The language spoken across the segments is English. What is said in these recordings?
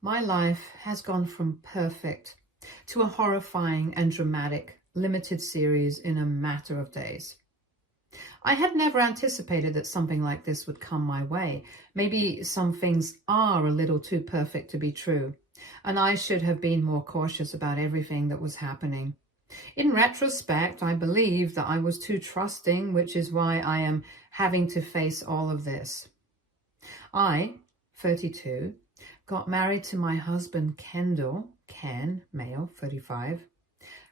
My life has gone from perfect to a horrifying and dramatic limited series in a matter of days. I had never anticipated that something like this would come my way. Maybe some things are a little too perfect to be true, and I should have been more cautious about everything that was happening. In retrospect, I believe that I was too trusting, which is why I am having to face all of this. I, 32, got married to my husband Kendall, Ken, male, 35,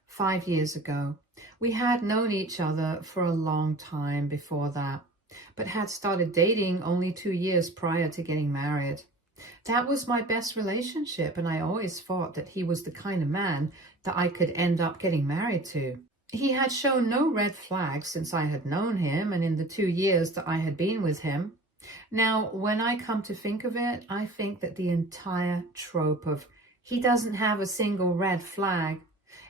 5 years ago. We had known each other for a long time before that, but had started dating only 2 years prior to getting married. That was my best relationship, and I always thought that he was the kind of man that I could end up getting married to. He had shown no red flags since I had known him and in the 2 years that I had been with him. Now, when I come to think of it, I think that the entire trope of he doesn't have a single red flag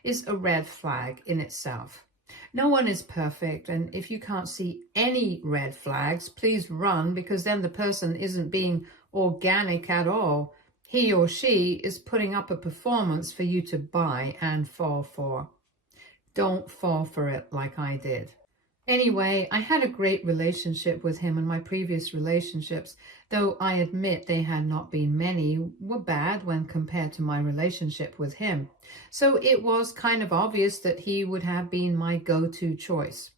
is a red flag in itself. No one is perfect, and if you can't see any red flags, please run, because then the person isn't being organic at all. He or she is putting up a performance for you to buy and fall for. Don't fall for it like I did. Anyway, I had a great relationship with him, and my previous relationships, though I admit they had not been many, were bad when compared to my relationship with him. So it was kind of obvious that he would have been my go-to choice.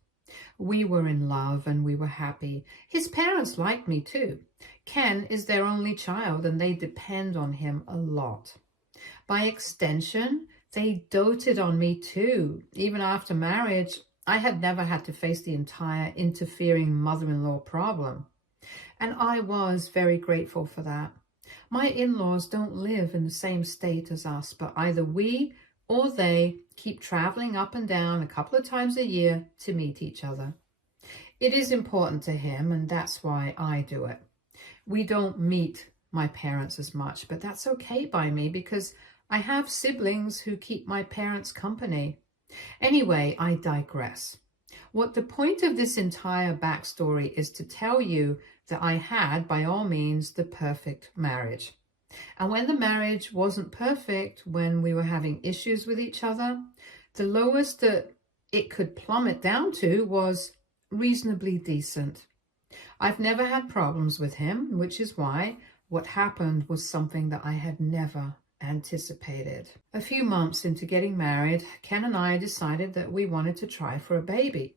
We were in love and we were happy. His parents liked me too. Ken is their only child and they depend on him a lot. By extension, they doted on me too. Even after marriage, I had never had to face the entire interfering mother-in-law problem. And I was very grateful for that. My in-laws don't live in the same state as us, but either we or they keep traveling up and down a couple of times a year to meet each other. It is important to him, and that's why I do it. We don't meet my parents as much, but that's okay by me because I have siblings who keep my parents company. Anyway, I digress. What the point of this entire backstory is to tell you that I had, by all means, the perfect marriage. And when the marriage wasn't perfect, when we were having issues with each other, the lowest that it could plummet down to was reasonably decent. I've never had problems with him, which is why what happened was something that I had never anticipated. A few months into getting married, Ken and I decided that we wanted to try for a baby.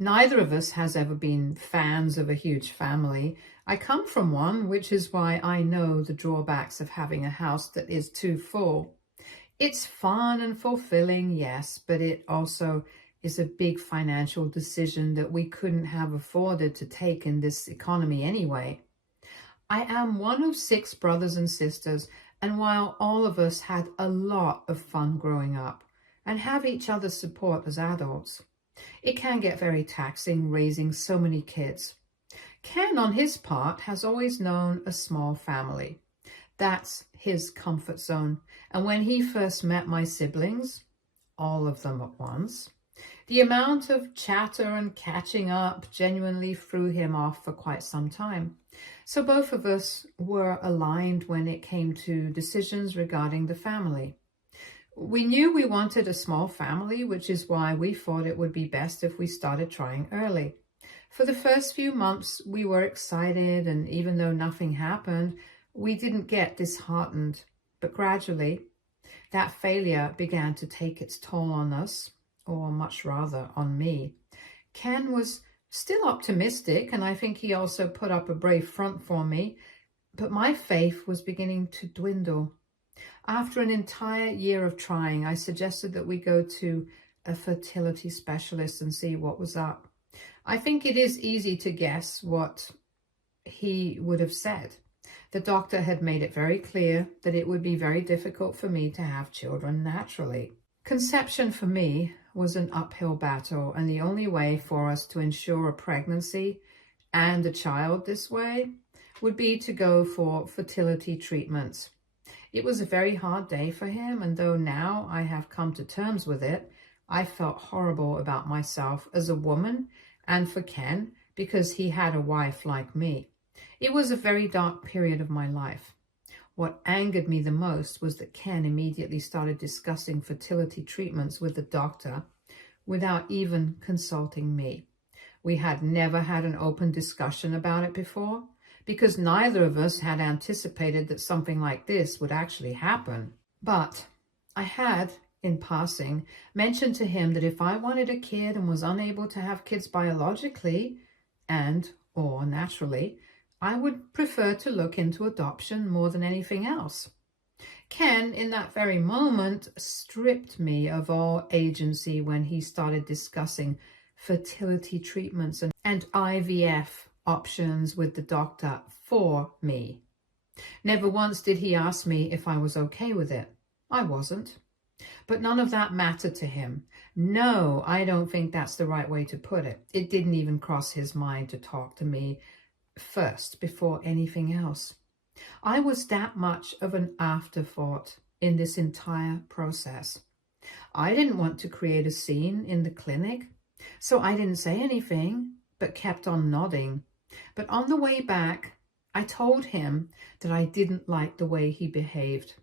Neither of us has ever been fans of a huge family. I come from one, which is why I know the drawbacks of having a house that is too full. It's fun and fulfilling, yes, but it also is a big financial decision that we couldn't have afforded to take in this economy anyway. I am one of 6 brothers and sisters, and while all of us had a lot of fun growing up and have each other's support as adults, it can get very taxing raising so many kids. Ken, on his part, has always known a small family. That's his comfort zone. And when he first met my siblings, all of them at once, the amount of chatter and catching up genuinely threw him off for quite some time. So both of us were aligned when it came to decisions regarding the family. We knew we wanted a small family, which is why we thought it would be best if we started trying early. For the first few months, we were excited, and even though nothing happened, we didn't get disheartened. But gradually, that failure began to take its toll on us, or much rather on me. Ken was still optimistic, and I think he also put up a brave front for me, but my faith was beginning to dwindle. After an entire year of trying, I suggested that we go to a fertility specialist and see what was up. I think it is easy to guess what he would have said. The doctor had made it very clear that it would be very difficult for me to have children naturally. Conception for me was an uphill battle, and the only way for us to ensure a pregnancy and a child this way would be to go for fertility treatments. It was a very hard day for him, and though now I have come to terms with it, I felt horrible about myself as a woman and for Ken because he had a wife like me. It was a very dark period of my life. What angered me the most was that Ken immediately started discussing fertility treatments with the doctor without even consulting me. We had never had an open discussion about it before because neither of us had anticipated that something like this would actually happen. But I had, in passing, mentioned to him that if I wanted a kid and was unable to have kids biologically or naturally, I would prefer to look into adoption more than anything else. Ken, in that very moment, stripped me of all agency when he started discussing fertility treatments and IVF options with the doctor for me. Never once did he ask me if I was okay with it. I wasn't. But none of that mattered to him. No, I don't think that's the right way to put it. It didn't even cross his mind to talk to me first before anything else. I was that much of an afterthought in this entire process. I didn't want to create a scene in the clinic, so I didn't say anything, but kept on nodding. But on the way back, I told him that I didn't like the way he behaved.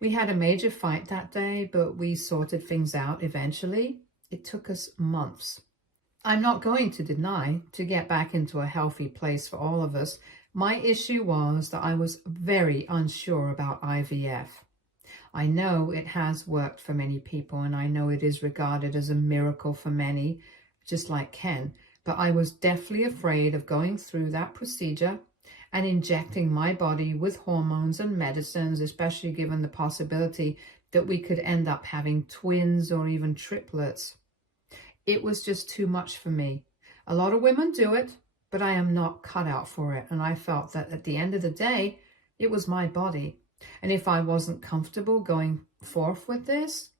We had a major fight that day, but we sorted things out eventually. It took us months. I'm not going to deny, to get back into a healthy place for all of us, my issue was that I was very unsure about IVF. I know it has worked for many people, and I know it is regarded as a miracle for many, just like Ken, but I was deathly afraid of going through that procedure and injecting my body with hormones and medicines, especially given the possibility that we could end up having twins or even triplets. It was just too much for me. A lot of women do it, but I am not cut out for it. And I felt that at the end of the day, it was my body. And if I wasn't comfortable going forth with this,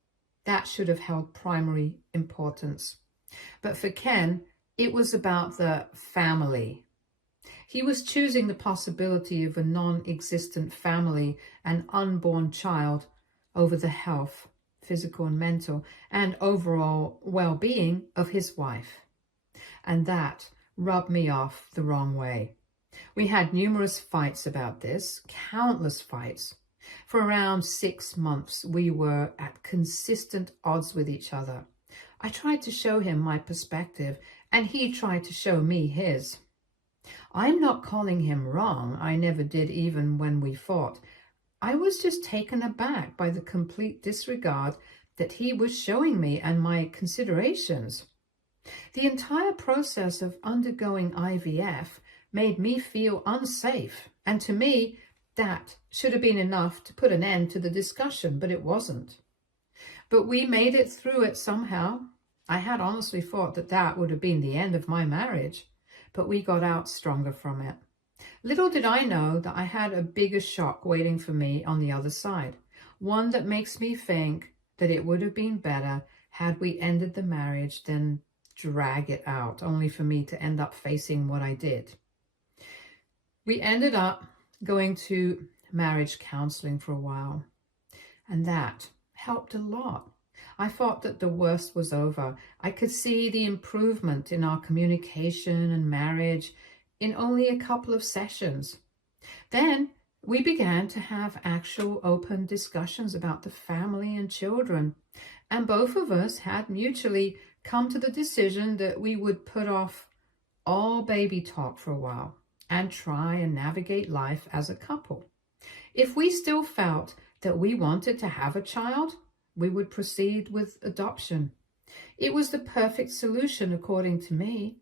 that should have held primary importance. But for Ken, it was about the family. He was choosing the possibility of a non-existent family and unborn child over the health, physical and mental, and overall well-being of his wife. And that rubbed me off the wrong way. We had numerous fights about this, countless fights. For around 6 months, we were at consistent odds with each other. I tried to show him my perspective, and he tried to show me his. I'm not calling him wrong. I never did, even when we fought. I was just taken aback by the complete disregard that he was showing me and my considerations. The entire process of undergoing IVF made me feel unsafe, and to me, that should have been enough to put an end to the discussion, but it wasn't. But we made it through it somehow. I had honestly thought that that would have been the end of my marriage, but we got out stronger from it. Little did I know that I had a bigger shock waiting for me on the other side, one that makes me think that it would have been better had we ended the marriage than drag it out, only for me to end up facing what I did. We ended up going to marriage counseling for a while, and that helped a lot. I thought that the worst was over. I could see the improvement in our communication and marriage in only a couple of sessions. Then we began to have actual open discussions about the family and children, and both of us had mutually come to the decision that we would put off all baby talk for a while and try and navigate life as a couple. If we still felt that we wanted to have a child, we would proceed with adoption. It was the perfect solution, according to me,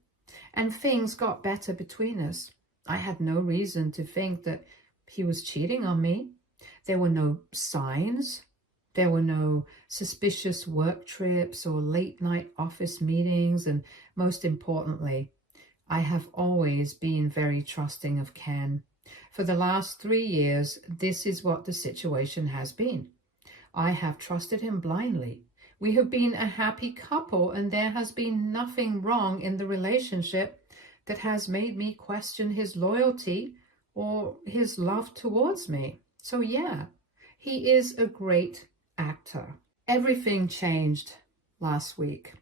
and things got better between us. I had no reason to think that he was cheating on me. There were no signs. There were no suspicious work trips or late night office meetings. And most importantly, I have always been very trusting of Ken. For the last 3 years, this is what the situation has been. I have trusted him blindly. We have been a happy couple, and there has been nothing wrong in the relationship that has made me question his loyalty or his love towards me. So yeah, he is a great actor. Everything changed last week.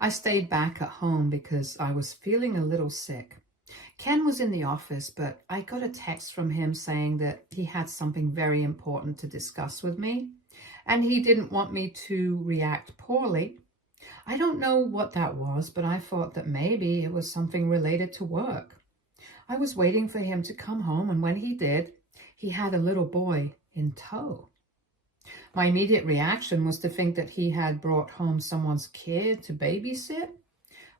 I stayed back at home because I was feeling a little sick. Ken was in the office, but I got a text from him saying that he had something very important to discuss with me, and he didn't want me to react poorly. I don't know what that was, but I thought that maybe it was something related to work. I was waiting for him to come home, and when he did, he had a little boy in tow. My immediate reaction was to think that he had brought home someone's kid to babysit,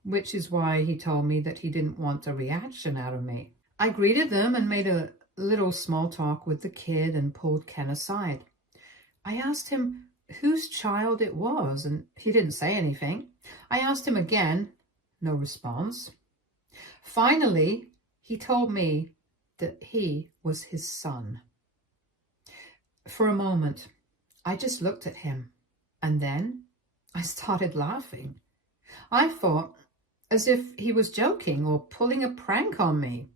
which is why he told me that he didn't want a reaction out of me. I greeted them and made a little small talk with the kid and pulled Ken aside. I asked him whose child it was, and he didn't say anything. I asked him again, no response. Finally, he told me that he was his son. For a moment, I just looked at him, and then I started laughing. I thought as if he was joking or pulling a prank on me.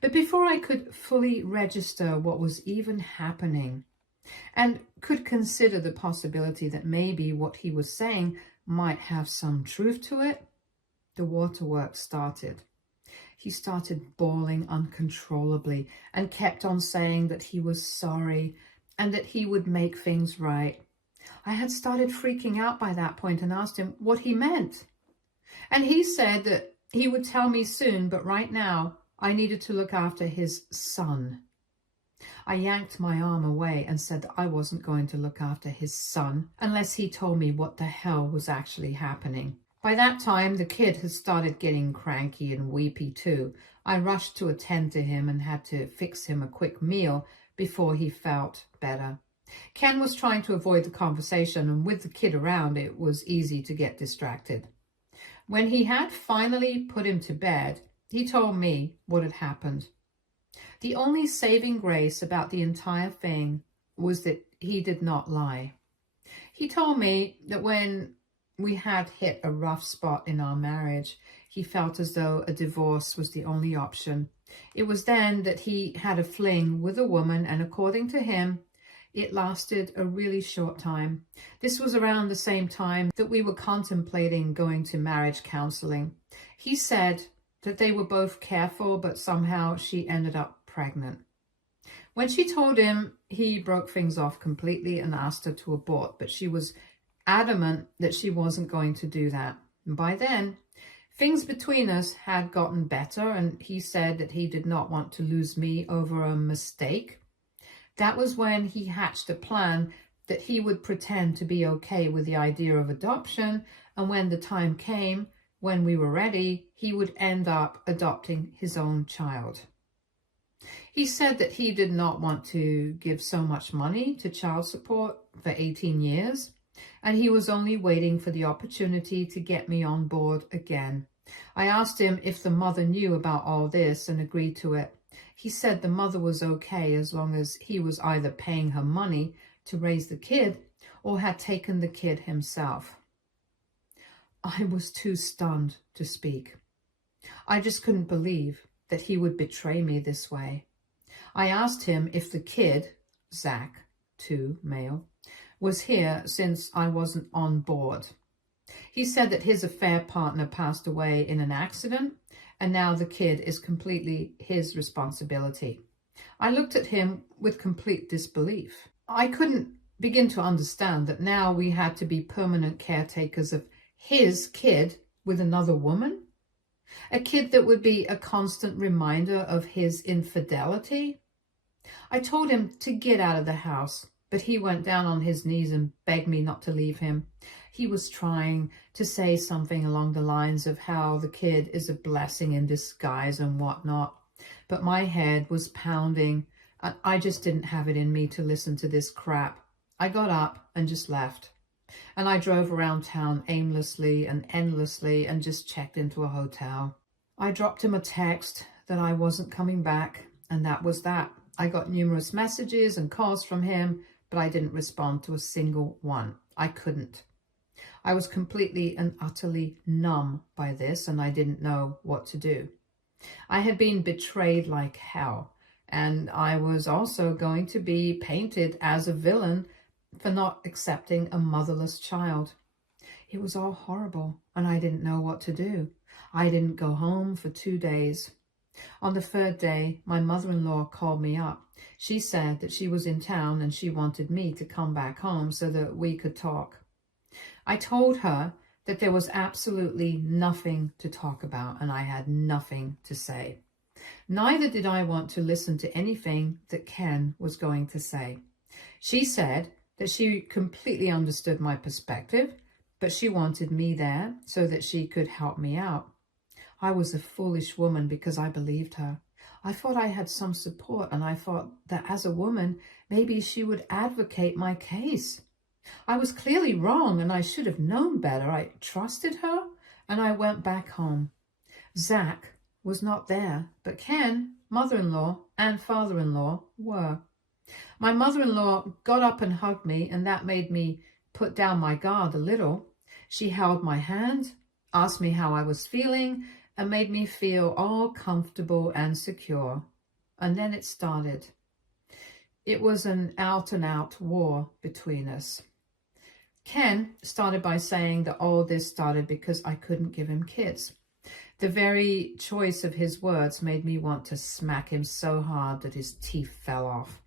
But before I could fully register what was even happening and could consider the possibility that maybe what he was saying might have some truth to it, the waterworks started. He started bawling uncontrollably and kept on saying that he was sorry and that he would make things right. I had started freaking out by that point and asked him what he meant. And he said that he would tell me soon, but right now I needed to look after his son. I yanked my arm away and said that I wasn't going to look after his son unless he told me what the hell was actually happening. By that time, the kid had started getting cranky and weepy too. I rushed to attend to him and had to fix him a quick meal before he felt better. Ken was trying to avoid the conversation, and with the kid around, it was easy to get distracted. When he had finally put him to bed, he told me what had happened. The only saving grace about the entire thing was that he did not lie. He told me that when we had hit a rough spot in our marriage, he felt as though a divorce was the only option. It was then that he had a fling with a woman, and according to him, it lasted a really short time. This was around the same time that we were contemplating going to marriage counseling. He said that they were both careful, but somehow she ended up pregnant. When she told him, he broke things off completely and asked her to abort, but she was adamant that she wasn't going to do that. And by then, things between us had gotten better, and he said that he did not want to lose me over a mistake. That was when he hatched a plan that he would pretend to be okay with the idea of adoption, and when the time came, when we were ready, he would end up adopting his own child. He said that he did not want to give so much money to child support for 18 years, and he was only waiting for the opportunity to get me on board again. I asked him if the mother knew about all this and agreed to it. He said the mother was okay as long as he was either paying her money to raise the kid or had taken the kid himself. I was too stunned to speak. I just couldn't believe that he would betray me this way. I asked him if the kid, Zach, 2, male, was here since I wasn't on board. He said that his affair partner passed away in an accident, and now the kid is completely his responsibility. I looked at him with complete disbelief. I couldn't begin to understand that now we had to be permanent caretakers of his kid with another woman, a kid that would be a constant reminder of his infidelity. I told him to get out of the house, but he went down on his knees and begged me not to leave him. He was trying to say something along the lines of how the kid is a blessing in disguise and whatnot, but my head was pounding and I just didn't have it in me to listen to this crap. I got up and just left, and I drove around town aimlessly and endlessly and just checked into a hotel. I dropped him a text that I wasn't coming back, and that was that. I got numerous messages and calls from him, but I didn't respond to a single one. I couldn't. I was completely and utterly numb by this, and I didn't know what to do. I had been betrayed like hell, and I was also going to be painted as a villain for not accepting a motherless child. It was all horrible, and I didn't know what to do. I didn't go home for 2 days. On the third day, my mother-in-law called me up. She said that she was in town and she wanted me to come back home so that we could talk. I told her that there was absolutely nothing to talk about and I had nothing to say. Neither did I want to listen to anything that Ken was going to say. She said that she completely understood my perspective, but she wanted me there so that she could help me out. I was a foolish woman because I believed her. I thought I had some support, and I thought that as a woman, maybe she would advocate my case. I was clearly wrong, and I should have known better. I trusted her, and I went back home. Zach was not there, but Ken, mother-in-law, and father-in-law were. My mother-in-law got up and hugged me, and that made me put down my guard a little. She held my hand, asked me how I was feeling, and made me feel all comfortable and secure. And then it started. It was an out-and-out war between us. Ken started by saying that all this started because I couldn't give him kids. The very choice of his words made me want to smack him so hard that his teeth fell off.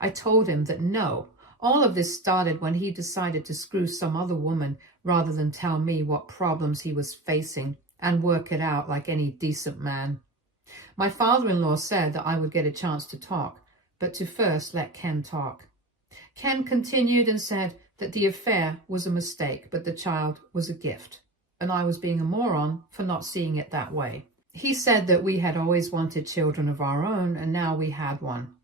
I told him that no, all of this started when he decided to screw some other woman rather than tell me what problems he was facing and work it out like any decent man. My father-in-law said that I would get a chance to talk, but to first let Ken talk. Ken continued and said that the affair was a mistake, but the child was a gift, and I was being a moron for not seeing it that way. He said that we had always wanted children of our own, and now we had one.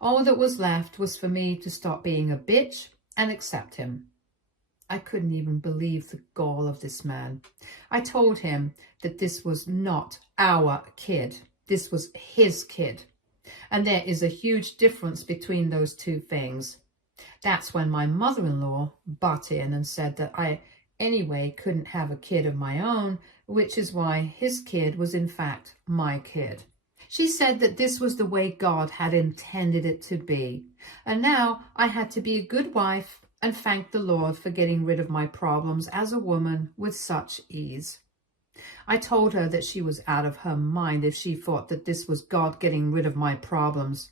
All that was left was for me to stop being a bitch and accept him. I couldn't even believe the gall of this man. I told him that this was not our kid. This was his kid. And there is a huge difference between those two things. That's when my mother-in-law butt in and said that I anyway couldn't have a kid of my own, which is why his kid was in fact my kid. She said that this was the way God had intended it to be. And now I had to be a good wife and thank the Lord for getting rid of my problems as a woman with such ease. I told her that she was out of her mind if she thought that this was God getting rid of my problems.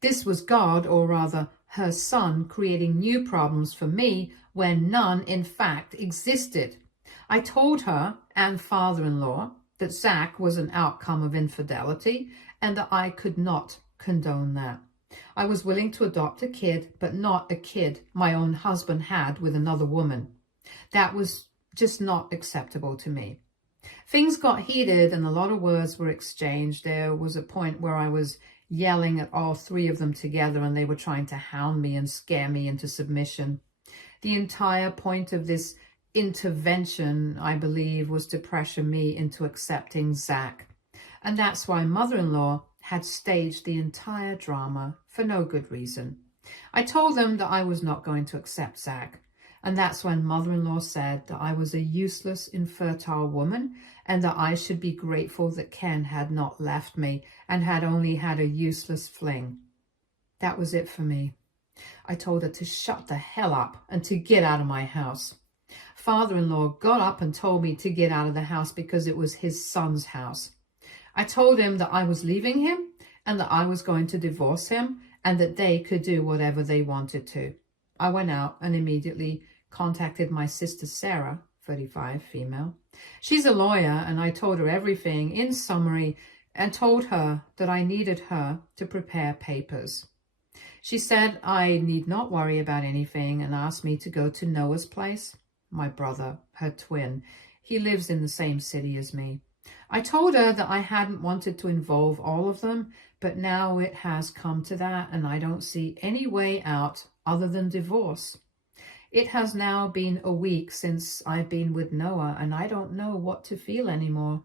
This was God, or rather her son, creating new problems for me when none in fact existed. I told her and father-in-law that Zach was an outcome of infidelity and that I could not condone that. I was willing to adopt a kid, but not a kid my own husband had with another woman. That was just not acceptable to me. Things got heated and a lot of words were exchanged. There was a point where I was yelling at all three of them together and they were trying to hound me and scare me into submission. The entire point of this intervention, I believe, was to pressure me into accepting Zach. And that's why mother-in-law had staged the entire drama for no good reason. I told them that I was not going to accept Zach. And that's when mother-in-law said that I was a useless, infertile woman and that I should be grateful that Ken had not left me and had only had a useless fling. That was it for me. I told her to shut the hell up and to get out of my house. Father-in-law got up and told me to get out of the house because it was his son's house. I told him that I was leaving him and that I was going to divorce him and that they could do whatever they wanted to. I went out and immediately contacted my sister Sarah, 35, female. She's a lawyer, and I told her everything in summary and told her that I needed her to prepare papers. She said I need not worry about anything and asked me to go to Noah's place, my brother, her twin. He lives in the same city as me. I told her that I hadn't wanted to involve all of them, but now it has come to that and I don't see any way out other than divorce. It has now been a week since I've been with Noah and I don't know what to feel anymore.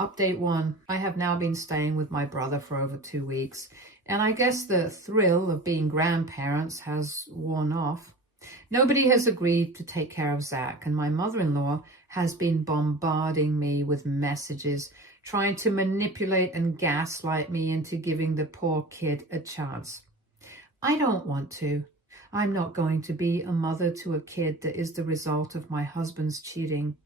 Update 1. I have now been staying with my brother for over 2 weeks and I guess the thrill of being grandparents has worn off. Nobody has agreed to take care of Zach and my mother-in-law has been bombarding me with messages, trying to manipulate and gaslight me into giving the poor kid a chance. I don't want to. I'm not going to be a mother to a kid that is the result of my husband's cheating.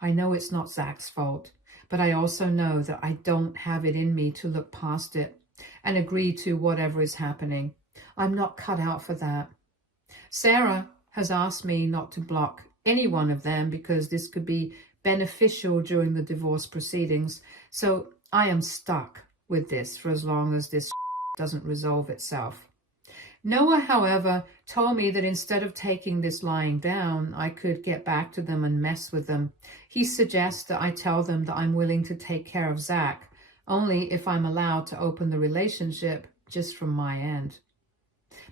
I know it's not Zach's fault, But I also know that I don't have it in me to look past it and agree to whatever is happening. I'm not cut out for that. Sarah has asked me not to block any one of them because this could be beneficial during the divorce proceedings. So I am stuck with this for as long as this doesn't resolve itself. Noah, however, told me that instead of taking this lying down, I could get back to them and mess with them. He suggests that I tell them that I'm willing to take care of Zach, only if I'm allowed to open the relationship just from my end.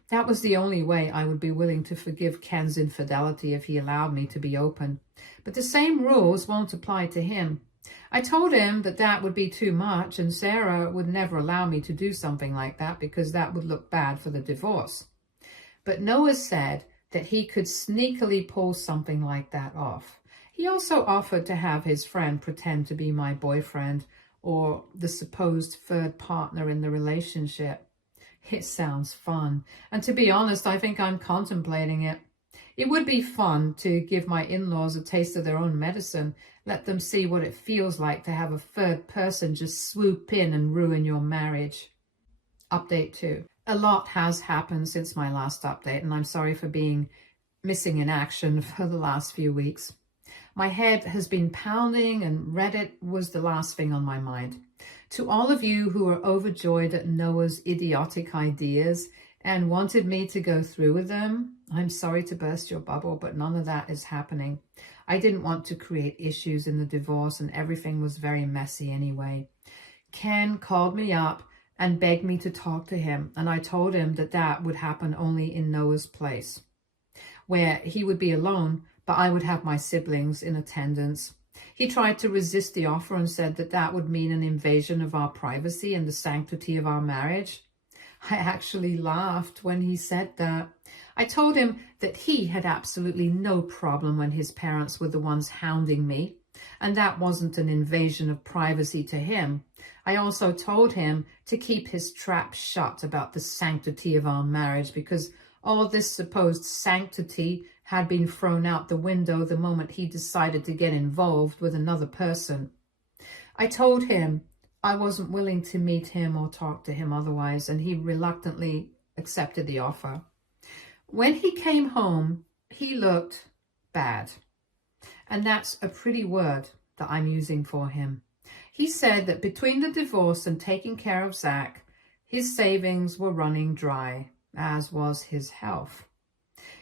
That was the only way I would be willing to forgive Ken's infidelity if he allowed me to be open. But the same rules won't apply to him. I told him that that would be too much and Sarah would never allow me to do something like that because that would look bad for the divorce. But Noah said that he could sneakily pull something like that off. He also offered to have his friend pretend to be my boyfriend or the supposed third partner in the relationship. It sounds fun, and to be honest, I think I'm contemplating it. It would be fun to give my in-laws a taste of their own medicine, let them see what it feels like to have a third person just swoop in and ruin your marriage. Update 2. A lot has happened since my last update, and I'm sorry for being missing in action for the last few weeks. My head has been pounding and Reddit was the last thing on my mind. To all of you who are overjoyed at Noah's idiotic ideas and wanted me to go through with them, I'm sorry to burst your bubble, but none of that is happening. I didn't want to create issues in the divorce and everything was very messy anyway. Ken called me up and begged me to talk to him, and I told him that that would happen only in Noah's place, where he would be alone, but I would have my siblings in attendance. He tried to resist the offer and said that that would mean an invasion of our privacy and the sanctity of our marriage. I actually laughed when he said that. I told him that he had absolutely no problem when his parents were the ones hounding me, and that wasn't an invasion of privacy to him. I also told him to keep his trap shut about the sanctity of our marriage because all this supposed sanctity had been thrown out the window the moment he decided to get involved with another person. I told him I wasn't willing to meet him or talk to him otherwise, and he reluctantly accepted the offer. When he came home, he looked bad, and that's a pretty word that I'm using for him. He said that between the divorce and taking care of Zach, his savings were running dry, as was his health.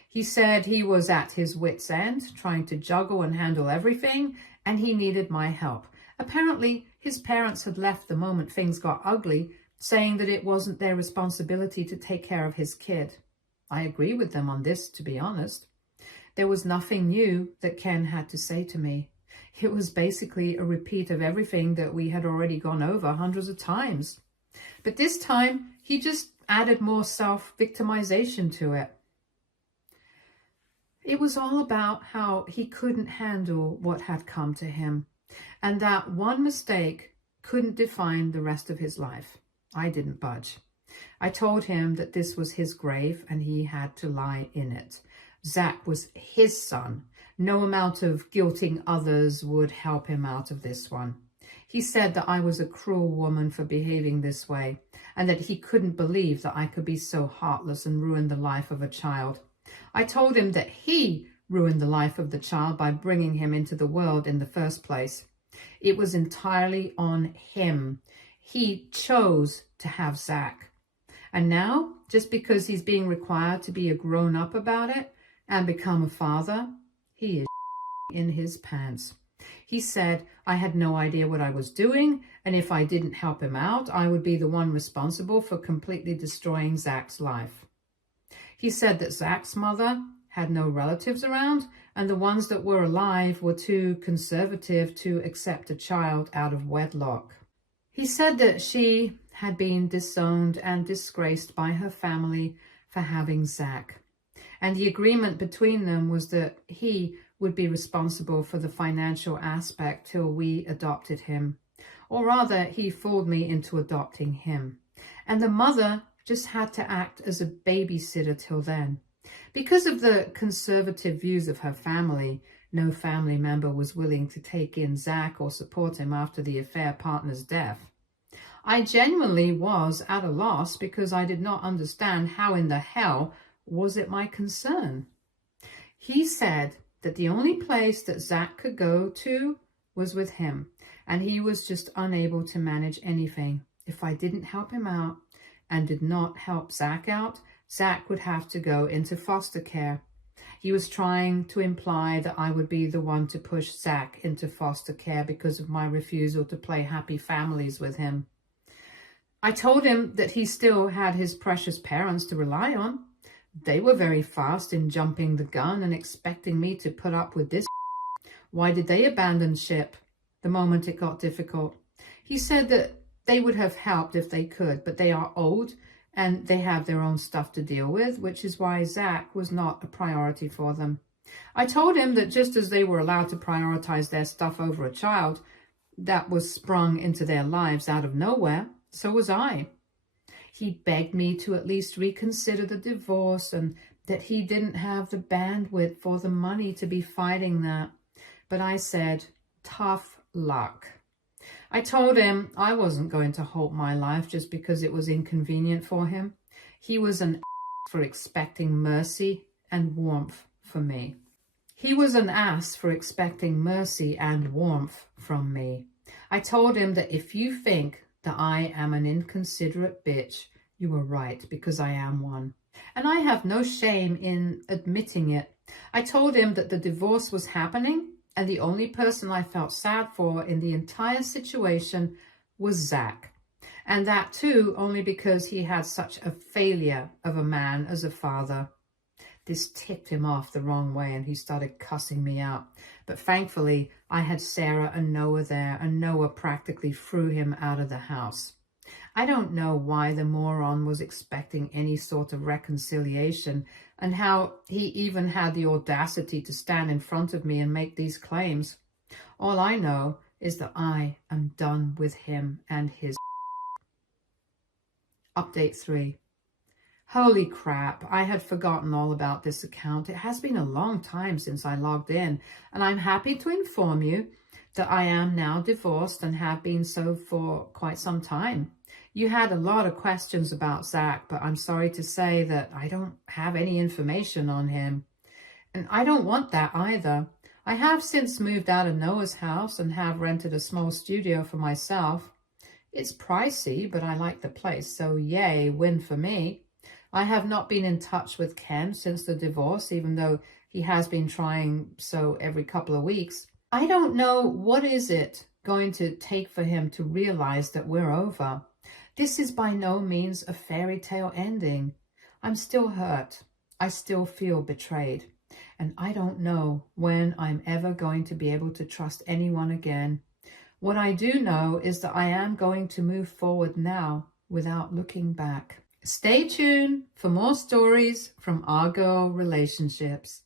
He said he was at his wit's end, trying to juggle and handle everything, and he needed my help. Apparently, his parents had left the moment things got ugly, saying that it wasn't their responsibility to take care of his kid. I agree with them on this, to be honest. There was nothing new that Ken had to say to me. It was basically a repeat of everything that we had already gone over hundreds of times. But this time, he just added more self-victimization to it. It was all about how he couldn't handle what had come to him, and that one mistake couldn't define the rest of his life. I didn't budge. I told him that this was his grave and he had to lie in it. Zach was his son. No amount of guilting others would help him out of this one. He said that I was a cruel woman for behaving this way, and that he couldn't believe that I could be so heartless and ruin the life of a child. I told him that he ruined the life of the child by bringing him into the world in the first place. It was entirely on him. He chose to have Zach. And now, just because he's being required to be a grown-up about it and become a father, he is in his pants. He said I had no idea what I was doing, and if I didn't help him out, I would be the one responsible for completely destroying Zach's life. He said that Zach's mother had no relatives around, and the ones that were alive were too conservative to accept a child out of wedlock. He said that she had been disowned and disgraced by her family for having Zach, and the agreement between them was that he would be responsible for the financial aspect till we adopted him, or rather he fooled me into adopting him, and the mother just had to act as a babysitter till then. Because of the conservative views of her family, no family member was willing to take in Zach or support him after the affair partner's death. I genuinely was at a loss because I did not understand how in the hell was it my concern. He said that the only place that Zach could go to was with him, and he was just unable to manage anything. If I didn't help him out and did not help Zach out, Zach would have to go into foster care. He was trying to imply that I would be the one to push Zach into foster care because of my refusal to play happy families with him. I told him that he still had his precious parents to rely on. They were very fast in jumping the gun and expecting me to put up with this. Why did they abandon ship the moment it got difficult? He said that they would have helped if they could, but they are old and they have their own stuff to deal with, which is why Zach was not a priority for them. I told him that just as they were allowed to prioritize their stuff over a child that was sprung into their lives out of nowhere, so was I. He begged me to at least reconsider the divorce and that he didn't have the bandwidth for the money to be fighting that. But I said, tough luck. I told him I wasn't going to halt my life just because it was inconvenient for him. He was an ass for expecting mercy and warmth from me. He was an ass for expecting mercy and warmth from me. I told him that if you think that I am an inconsiderate bitch, you were right, because I am one. And I have no shame in admitting it. I told him that the divorce was happening, and the only person I felt sad for in the entire situation was Zach. And that too, only because he had such a failure of a man as a father. This tipped him off the wrong way and he started cussing me out. But thankfully, I had Sarah and Noah there, and Noah practically threw him out of the house. I don't know why the moron was expecting any sort of reconciliation, and how he even had the audacity to stand in front of me and make these claims. All I know is that I am done with him and his. Update 3. Holy crap, I had forgotten all about this account. It has been a long time since I logged in, and I'm happy to inform you that I am now divorced and have been so for quite some time. You had a lot of questions about Zach, but I'm sorry to say that I don't have any information on him. And I don't want that either. I have since moved out of Noah's house and have rented a small studio for myself. It's pricey, but I like the place, so yay, win for me. I have not been in touch with Ken since the divorce, even though he has been trying so every couple of weeks. I don't know what is it going to take for him to realize that we're over. This is by no means a fairy tale ending. I'm still hurt. I still feel betrayed. And I don't know when I'm ever going to be able to trust anyone again. What I do know is that I am going to move forward now without looking back. Stay tuned for more stories from our girl relationships.